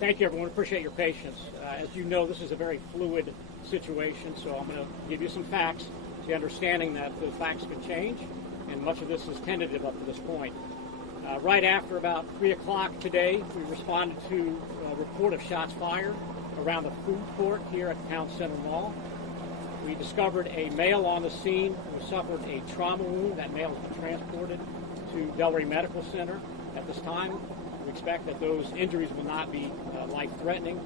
Thank you, everyone. Appreciate your patience. As you know, this is a very fluid situation, so I'm going to give you some facts, the understanding that the facts can change, and much of this is tentative up to this point. Right after about 3 o'clock today, we responded to a report of shots fired around the food court here at the Town Center Mall. We discovered a male on the scene who suffered a trauma wound. That male has been transported to Delray Medical Center at this time. We expect that those injuries will not be life-threatening.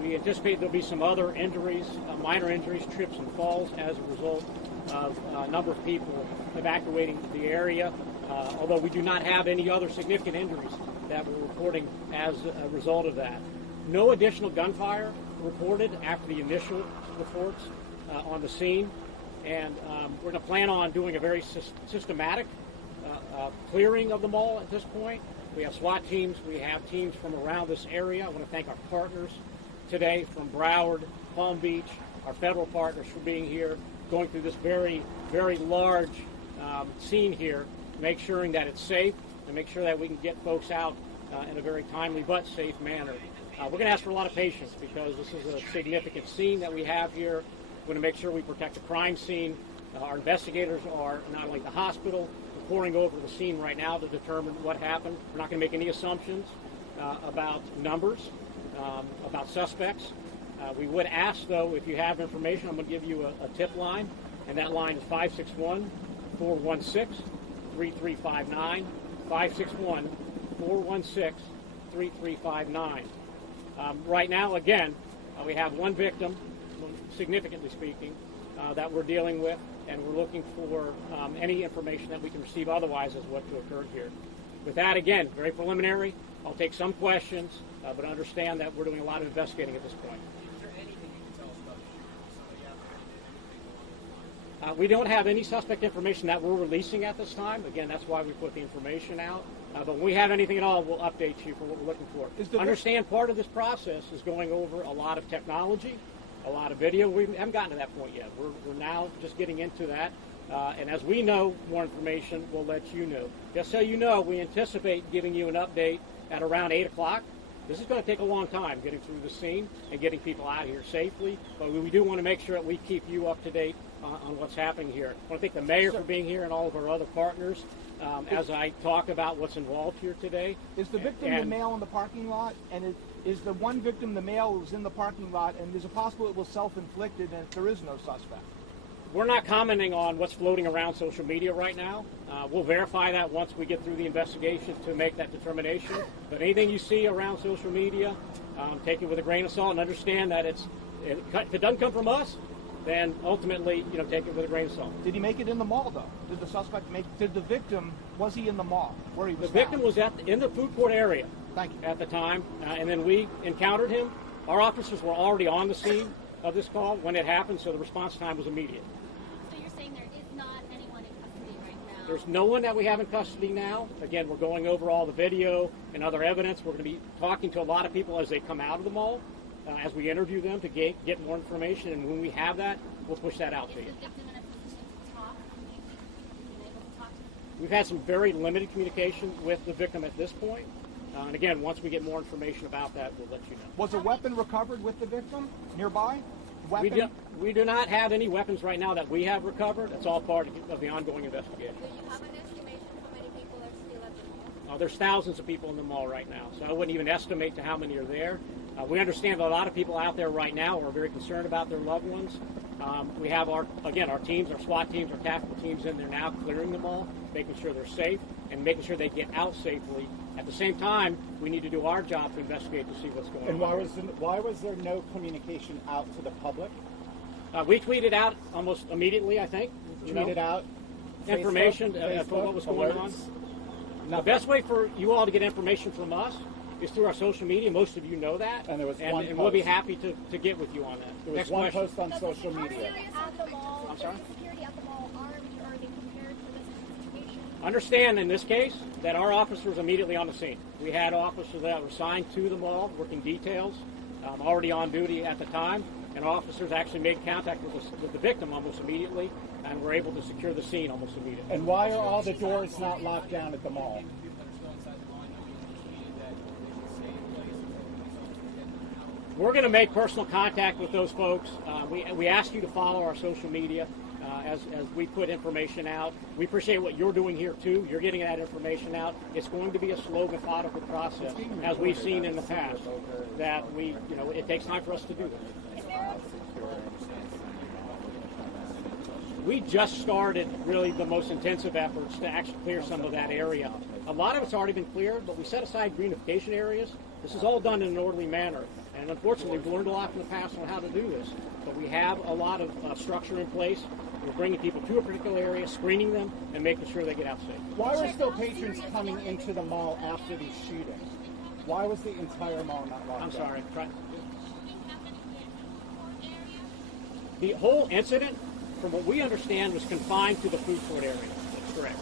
We anticipate there'll be some other injuries, minor injuries, trips and falls as a result of a number of people evacuating the area, although we do not have any other significant injuries that we're reporting as a result of that. No additional gunfire reported after the initial reports on the scene, and we're going to plan on doing a very systematic clearing of the mall at this point. We have SWAT teams. We have teams from around this area. I want to thank our partners today from Broward, Palm Beach, our federal partners for being here, going through this very, very large scene here, make sure that it's safe and make sure that we can get folks out in a very timely but safe manner. We're going to ask for a lot of patience because this is a significant scene that we have here. We're going to make sure we protect the crime scene. Our investigators are not only at the hospital, poring over the scene right now to determine what happened. We're not going to make any assumptions about numbers, about suspects. We would ask, though, if you have information, I'm going to give you a tip line, and that line is 561-416-3359, 561-416-3359. Right now, again, we have one victim, significantly speaking, that we're dealing with, and we're looking for any information that we can receive otherwise as what occurred here. With that, again, very preliminary. I'll take some questions, but understand that we're doing a lot of investigating at this point. Is there anything you can tell us about We don't have any suspect information that we're releasing at this time. Again, that's why we put the information out. But when we have anything at all, we'll update you for what we're looking for. Understand part of this process is going over a lot of technology, a lot of video. We haven't gotten to that point yet. We're now just getting into that. And as we know more information, we'll let you know. Just so you know, we anticipate giving you an update at around 8 o'clock. This is going to take a long time getting through the scene and getting people out of here safely. But we do want to make sure that we keep you up to date on what's happening here. I want to thank the mayor for being here and all of our other partners as I talk about what's involved here today. Is the victim the male in the parking lot? And is the one victim the male who's in the parking lot? And is it possible it was self-inflicted and there is no suspect? We're not commenting on what's floating around social media right now. We'll verify that once we get through the investigation to make that determination. But anything you see around social media, take it with a grain of salt and understand that if it doesn't come from us, then ultimately, take it with a grain of salt. Did he make it in the mall, though? Did the suspect did the victim, was he in the mall where he was The victim was in the food court area Thank you. At the time, and then we encountered him. Our officers were already on the scene of this call when it happened, so the response time was immediate. So you're saying there is not anyone in custody right now? There's no one that we have in custody now. Again, we're going over all the video and other evidence. We're going to be talking to a lot of people as they come out of the mall, as we interview them to get more information, and when we have that, we'll push that out to you. Is the victim in a position to talk? Have you been able to talk to them? We've had some very limited communication with the victim at this point. And again, once we get more information about that, we'll let you know. Was a weapon recovered with the victim nearby? We do not have any weapons right now that we have recovered. That's all part of the ongoing investigation. Do you have an estimation how many people are still at the mall? There's thousands of people in the mall right now, so I wouldn't even estimate to how many are there. We understand that a lot of people out there right now are very concerned about their loved ones. We have our teams, our SWAT teams, our tactical teams in there now clearing the mall, making sure they're safe and making sure they get out safely. At the same time, we need to do our job to investigate to see what's going on. And why was there no communication out to the public? We tweeted out almost immediately, I think. Tweeted out information Facebook, for what was going on. The best way for you all to get information from us is through our social media. Most of you know that. And there was one and we'll be happy to get with you on that. There was one post on social media. I'm sorry? Security at the mall armed, are they prepared for this situation? Understand in this case that our officers immediately on the scene. We had officers that were assigned to the mall, working details, already on duty at the time, and officers actually made contact with the victim almost immediately, and were able to secure the scene almost immediately. And why are all the doors not locked down at the mall? We're going to make personal contact with those folks. We ask you to follow our social media as we put information out. We appreciate what you're doing here too. You're getting that information out. It's going to be a slow, methodical process, as we've seen in the past. That it takes time for us to do this. We just started really the most intensive efforts to actually clear some of that area. A lot of it's already been cleared, but we set aside greenification areas. This is all done in an orderly manner. And unfortunately, we've learned a lot from the past on how to do this. But we have a lot of structure in place. We're bringing people to a particular area, screening them, and making sure they get out safe. Why were still patrons coming into the mall after these shootings? Why was the entire mall not locked I'm down? sorry. The whole incident, from what we understand, was confined to the food court area. That's correct.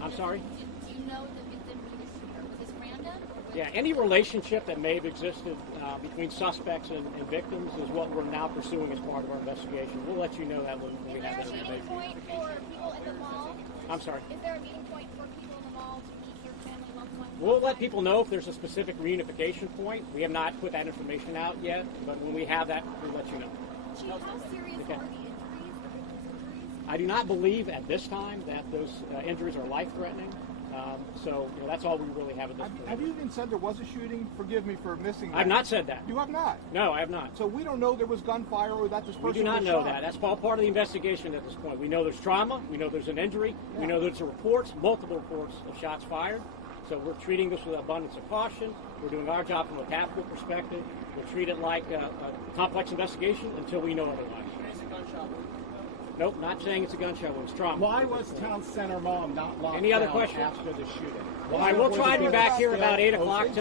I'm sorry? Do you know the victim who was shooter? Was this random? Or was Yeah, any relationship that may have existed between suspects and victims is what we're now pursuing as part of our investigation. We'll let you know that when we Is have there that a meeting information. point for people in the mall? I'm sorry. Is there a meeting point for people in the mall to meet their family loved ones? We'll let people know if there's a specific reunification point. We have not put that information out yet, but when we have that, we'll let you know. Chief, how serious Okay. are the injuries, the victim's injuries? I do not believe at this time that those injuries are life-threatening. So that's all we really have at this point. Have you even said there was a shooting? Forgive me for missing that. I've not said that. You have not. No, I have not. So we don't know there was gunfire or that this person We do not was know shot. that. That's all part of the investigation at this point. We know there's trauma. We know there's an injury. We know there's reports, multiple reports of shots fired. So we're treating this with an abundance of caution. We're doing our job from a tactical perspective. We'll treat it like a complex investigation until we know otherwise. It's a gunshot wound. Nope, not saying it's a gunshot wound. It's trauma. Why was Town Center Mall not locked Any other down questions? after the shooting? I will try to be back here about 8 o'clock tonight.